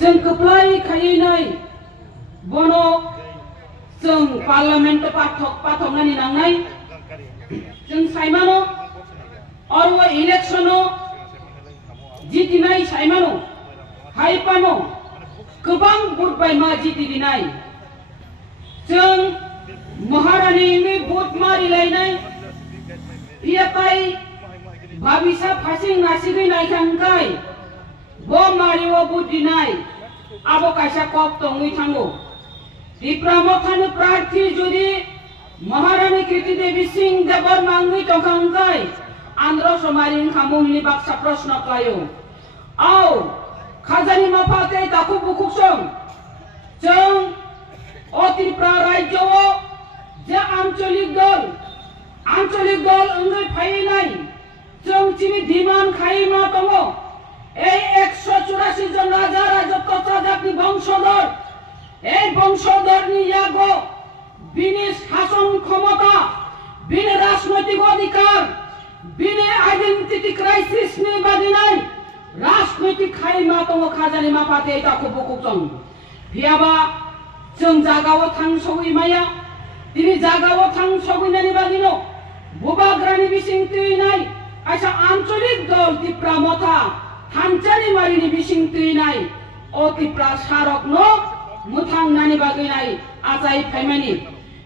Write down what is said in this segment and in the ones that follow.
जों कप्लाय खायैनाय बनो जों पार्लियामेंट पाठकनानै नांनाय जों साइमानो और वो इलेक्शनो जितिनाय साइमानो हाइपानो गोबां बुटबाय मा जितिदिनाय जों महारानी बुट मारिलायनाय इयापाय भाबिसा फासिं नासिगै नायखांखाय बो मारिओ बुट दिनाय आबो कायसा कप तंगै थांगो त्रिपुरामथानो प्रार्थी जुदि महारानी कीर्ति देवी सिंह देवर मांगै तंखांखाय आंध्र समारिं खामुंनि बाक्सा प्रश्न खायो आव खाजानि माफाते दाखु बुकुसं जों ओ त्रिपुरा राज्यो जे आंचलिक दल अंगै फायनाय जों चिनि दिमान खायमा दङो এই 184 জন রাজা রাজত্ব প্রজাতি বংশধর এই বংশধর নিয়াগো বিনি শাসন ক্ষমতা বিনি রাজনৈতিক অধিকার বিনি আইডেন্টিটি ক্রাইসিস নি বাদিনাই রাজনৈতিক খাইमा दङ खाजानि माफाते दाखु बुकुसं फियाबा जों जागाव थां सौइमाया दिनै जागाव थां सौइनानि बादिनो बुबाग्रानि बिसिं तैनाय आइसा आंचलिक दल त्रिपुरा मथा थानचानि मारिनि बिसिं तैनाय ओ त्रिपुरा सारकनो मुथां नानि बागैनाय आजाय फाइमानि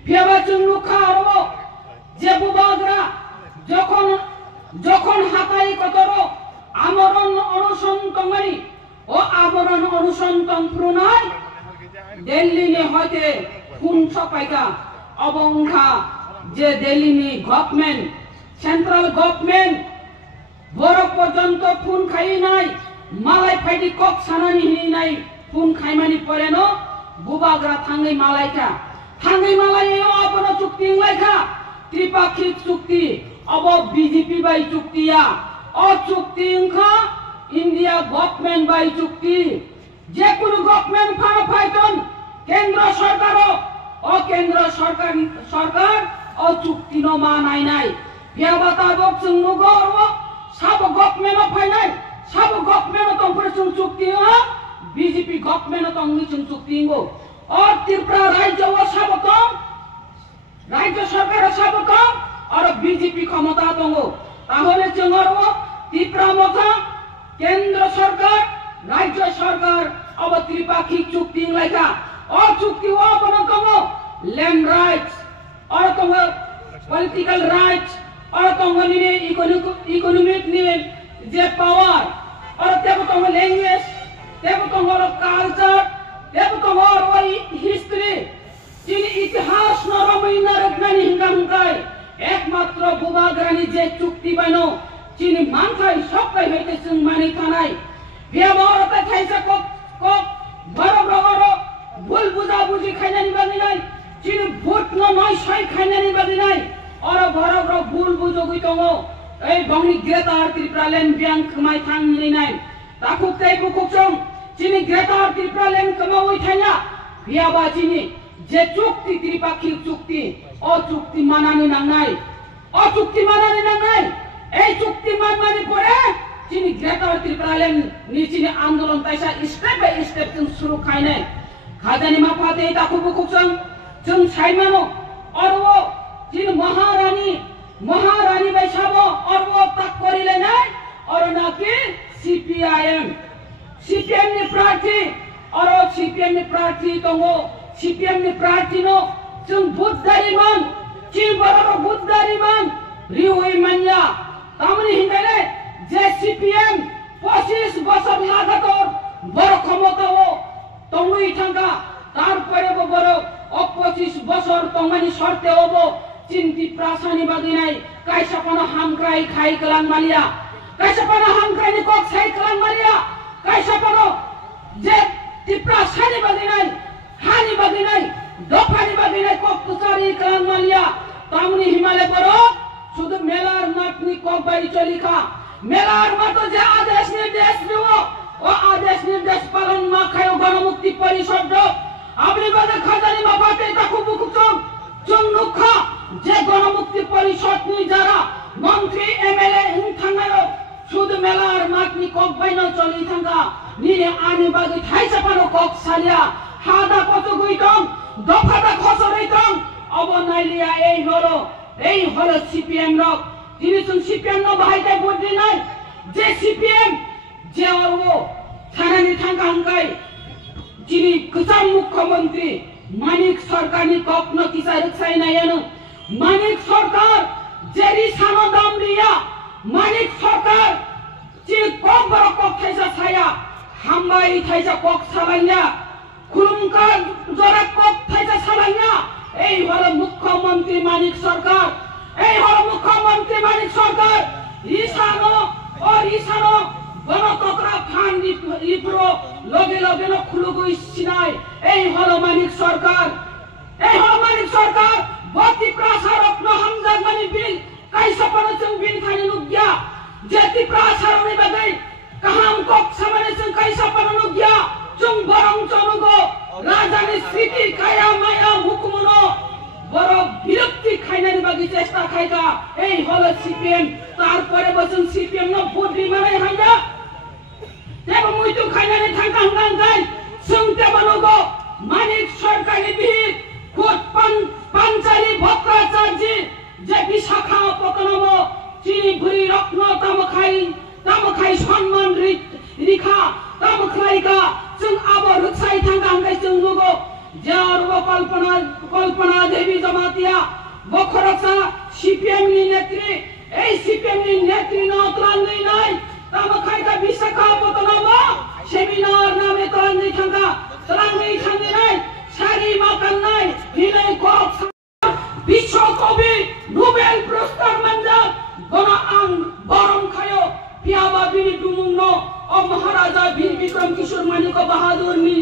फियाबा जों नुखा आरो जे बुबाग्रा যখন হাতাই কতरो আমরণ অনুসন তংমানি ও আমরণ অনুসন তংফ্রুনাই দিল্লিনি হইতে খুন সপাইকা অবংখা যে দিল্লিনি গভর্নমেন্ট সেন্ট্রাল গভর্নমেন্ট বড় পর্যন্ত খুন খাই নাই মালাই ফাইদি কক সানানি হিনাই খুন খাইমানি পরেনো বুবাগ্রা থাঙ্গै মালাইयो আপন চুক্তি লাইখা त्रिपाक्षिक चुक्ति अब बीजेपी बाई चुक्तिया और चुक्ति उनका इंडिया गवर्नमेंट बाई चुक्ति जे कुनु गवर्नमेंट फानो फाइटन केंद्र सरकार और चुक्ति नो मानाय नाय बियाबाता बक जों नुगो सब गवर्नमेंट फाइनाय सब गवर्नमेंट तंफोर जों चुक्ति बीजेपी गवर्नमेंट तंनि जों चुक्ति और त्रिपुरा राज्य सबतम राज्य सरकार सबतम और बीजेपी क्षमता दङ তাহলে जोंरो त्रिपुरा मथा केंद्र सरकार राज्य सरकार अब त्रिपाक्षिक चुक्ति लाइका और चुक्ति अपन दङ लैंड राइट्स और दङ पॉलिटिकल राइट्स और दङ नि इकोनॉमिक नि जे पावर और तेबो दङ लैंग्वेज तेबो दङ कल्चर तेबो दङ हिस्ट्री जिन इतिहास नरमैना रत्नानि हिंगांगाय एकमात्र बुबाग्रानि जे चुक्ति बानो जिन मानथाय सबै हयते जों मानि थानाय बेबारते थाइसा को बरबरो भुल बुझा बुझि खायनानि बादिनाय जिन भूत न नय सय खायनानि बादिनाय और बरबरो भुल बुझगै दङ ए बंनि ग्रेटर त्रिपुरा लैंड बैंक खमाय थांनाय ताखुकथाय बुकुकजों जिन ग्रेटर त्रिपुरा लैंड खमावै थाया बियाबा जिनि जे चुक्ति त्रिपाक्षिक चुक्ति अचुक्ति मानानि नांनाय এই চুক্তি মানমানি পরে যিনি গ্রেটার त्रिपुरा लैंड নিচিনি আন্দোলন তাইসা স্টেপ বাই স্টেপ जों শুরু খাইনে খাজানি মাফাতে তাকু বুকুকजों जों साइमानो और वो जिन महारानी बैसाबो और वो तक करिलेनाय और नाकि सीपीएम नि प्रार्थी और सीपीएम नि प्रार्थी दङो सीपीएम नि प्रार्थी नो जों बुद्धारिमान चिन बररो बुद्धारिमान रिउइ मान्या तामनि हिंगाले जे सीपीएम 25 বছর লাগাতর বড় ক্ষমতাও তঙ্গই থাকা তারপরে বড় 25 বছর তঙ্গানি শর্তে হবো চিন্তি প্রাসানি বাগিনাই কাইসাপানা হামক্রাই খাই কলাং মালিয়া কাইসাপানা হামক্রাইনি কক খাই কলাং মালিয়া কাইসাপানো যে ত্রিপুরা সানি বাগিনাই হানি বাগিনাই দফানি বাগিনাই কক তুচারি কলাং মালিয়া তামনি হিমালয় বড় শুধু মেলার মাঠনি কক বাড়ি চলিখা মেলার মাঠে যে আদেশ নির্দেশ দেব ও আদেশ নির্দেশ পালন মা খায় গণমুক্তি পরিষদ আপনি বাদে খাজানি মাফাতে তাকু বুকুচং জংনুখা যে গণমুক্তি পরিষদ নি যারা মন্ত্রী এমএলএ ইন থাঙ্গায় শুধু মেলার মাঠনি কক বাইনো চলি থাঙ্গা নিনে আনি বাগি থাইসা পানো কক সালিয়া হাদা কত গুইতং দফাটা খসরইতং অবনাইলিয়া এই হলো সিপিএম রক তিনি সুন সিপিএম ন বাহাইতে বুদ্ধি নাই যে সিপিএম যে অরব থানানি থাঙ্কা হাঙ্কাই যিনি গোজাম মুখ্যমন্ত্রী মানিক সরকারনি কপ্ন কিসা রুকসাই নাইয়ানো মানিক সরকার জেরি সানো দামরিয়া মানিক সরকার যে কক বড় কক থাইসা ছায়া হামবাই থাইসা কক সালাইয়া খুলুমকা জরা কক থাইসা সালাইয়া এই হলো মুখ্যমন্ত্রী মানিক সরকার এই হলো মুখ্যমন্ত্রী মানিক সরকার ইসানো গণতন্ত্র ফান ইপ্রো লগে লগে ন খুলুগু ইসিনাই এই হলো মানিক সরকার বতি প্রাসারক ন হামজা মানি বিল কাইসা পানো চং বিন খানি নুগিয়া যেতি প্রাসারক নি বাগৈ কাহাম কক সামানে চং কাইসা পানো নুগিয়া চং বরং চনুগো রাজানি স্মৃতি কায়া মায়া হুকুমনো বড় বিরক্তি খাইনানি বাগি চেষ্টা খাইগা এই হলো সিপিএম তারপরে বসুন সিপিএম ন বুদ্ধি মারাই হাইনা দেব মুইতু খাইনানি থাঙ্কা হাঙ্গাই সুংতে বানুগো মানিক সরকারি বিহিত খুদ পাঞ্চালি ভট্টাচার্য যে বিশাখা পতনম চিনি ভুরি রত্ন তামখাই সম্মান রিখা তামখাইকা जों आबो रुक्साई थांगा हांगाय जों नुगो जे अरब कल्पना देवी जमातिया बखरसा सीपीएम नि नेत्री এই सीपीएम नि नेत्री न तलांगै नाय तामखाइका विशाखापत्तनम सेमिनार नामे तलांगै थांगा नाय सारि माकान नाय हिनै কক বিশ্ব কবি নোবেল পুরস্কার মঞ্জা গনা আং বরম খায়ো পিয়াবা বিনি দুমুংনো ও মহারাজা বীর বিক্রম কিশোর মানিক বাহাদুর নি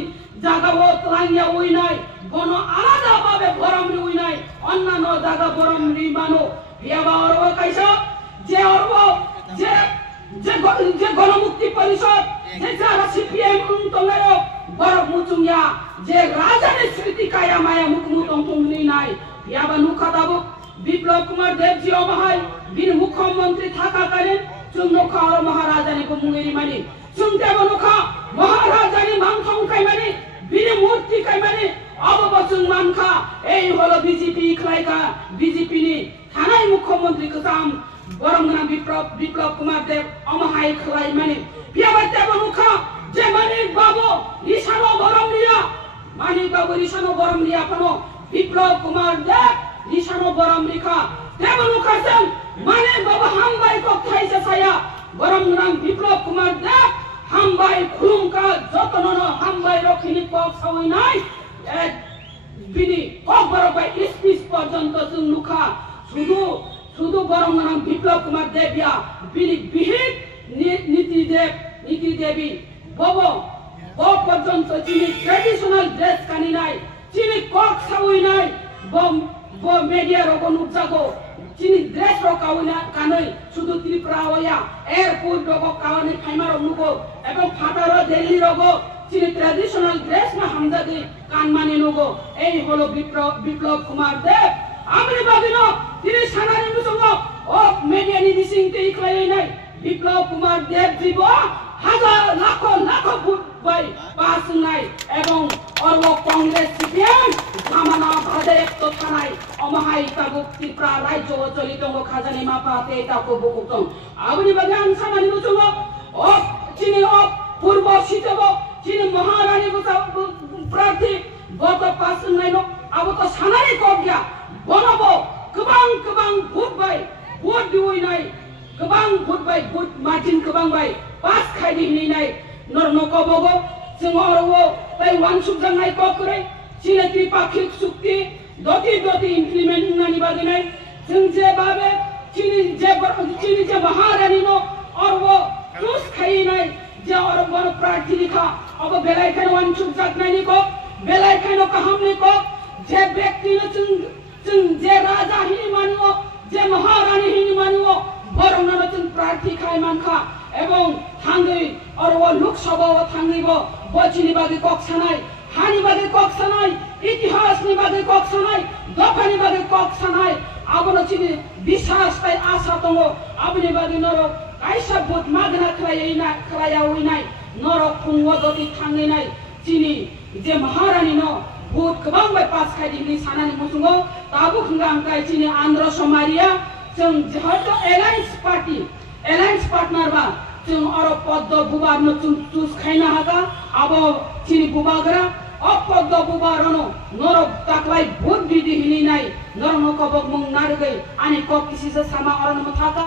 জাগাবো তলাঙ্গিয়া উইনাই গণ আলাদা ভাবে বরম নি উইনাই অন্যান্য জায়গা বরম নি মানো পিয়াবা অরব কাইসা যে অরব যে গণমুক্তি পরিষদ যে যারা সিপিএম তঙ্গায় বরম মুচুঙ্গিয়া যে রাজানি স্মৃতি কায়া মায়া মুখমুতং তংনি নাই পিয়াবা নুখাদাবো বিপ্লব কুমার দেবজি অবহাই বিন মুখ্যমন্ত্রী থাকাকালীন চুন্নখা আর মহারাজানি কো মুঙ্গেরি মানি চুনতে বনখা মহারাজানি মাংথং কাইমানি বিনে মূর্তি কাইমানি অববচন মানখা এই হলো বিজেপি খাইকা বিজেপি নি থানাই মুখ্যমন্ত্রী কসাম বরমনা বিপ্লব কুমার দেব অমহাই খাই মানি পিয়াবাতে বনখা যে মানিক বাবু রিসানো বরমলিয়া মানিক বাবু রিসানো বরমলিয়া পানো বিপ্লব কুমার দেব রিসানো বরমলিখা দেবনুখা সং माने बाबा हामबाई को थाइसे साया गरम नाम विप्लव कुमार देव हामबाई खुलुम का जतन न हामबाई रखिनि पक सवै नाय एक बिनि कबर बाई स्पीच पर्यंत जों नुखा सुदु गरम नाम विप्लव कुमार देविया बिनि बिहित नीति देवी बबो पर्यंत चिनि ट्रेडिशनल ड्रेस कानि नाय चिनि कक सवै नाय बो मीडिया रगो नुजागो चिनी ड्रेस रो कावना कानै सुदु त्रिपुरा ओया एयरपोर्ट रगो कावनि फाइमार नुगो एबं फाटार दिल्ली रगो चिनी ट्रेडिशनल ड्रेस ना हमजादि कानमानि नुगो এই হলো বিপ্লব কুমার দেব আমনি বাদিনো তিনি সানানি নুসঙ্গ ও মিডিয়ানি দিসিংতে ইকলাই নাই বিপ্লব কুমার দেব জীব হাজার লাখ ভোট বাই পাস নাই এবং অরব কংগ্রেস সিপিএম জামানা ভাদে একটো থানায় অমহাই তাবুক ত্রিপুরা রাজ্য চলিত খাজানি মাপাতে তাকো বকুতং আবনি বাগান সামানি নুসঙ্গ ও চিনি ও পূর্ব সিতব চিনি মহারানী প্রার্থী গত পাস নাই নো আবো তো সানানি কগিয়া বনবো गोबां भोट बाय भोट दिउइ नाय गोबां भोट बाय भोट मार्जिन गोबां बाय पास खायदि हिनाय नरनको बगो जों अरवो बाय वान सुबजांनाय ककरै चिने त्रिपाक्षिक चुक्ति दति इमप्लिमेन्ट होनानि बादिनाय जों जे बाबे चिनि जे महारानी नो अरवो तुस खायनाय जे अरबो प्रार्थी लिखा अब बेलायखान वान सुबजागनायनि को बेलायखान काहामनि को जे व्यक्ति जों जे राजा हिनि मानियो जे महारानी हिनि मानियो बरंना जों प्रार्थी खाय मानखा एवं थांगै अरवो लोकसभाव थांगैबो बचिनि बागै कक्सानाय हानि बागै कक्सानाय इतिहासनि बागै कक्सानाय दफानि बागै कक्सानाय आबनो चिनि विश्वास ताय आशा दङ आबनि बागै नरो कायसा भोट मागना खालाया उइनाय नरक खुंगो दति थांनाय चिनि जे महारानी न भूत गोबां बाय पास खायदिनि सानानि मुसुंगो ताबु खंगा आंखाय चिनि आंध्र समारिया जों जेहतो एलायन्स पार्टनार बा जों अरो पद्द बुबार न चुस खायना हागा आबो चिनि बुबागरा अपद्द बुबारनो नरक ताकलाय भूत बिदि हिलिनाय नरक कबक मुं नारगै आनि कक किसिसे सामा अरन मथाका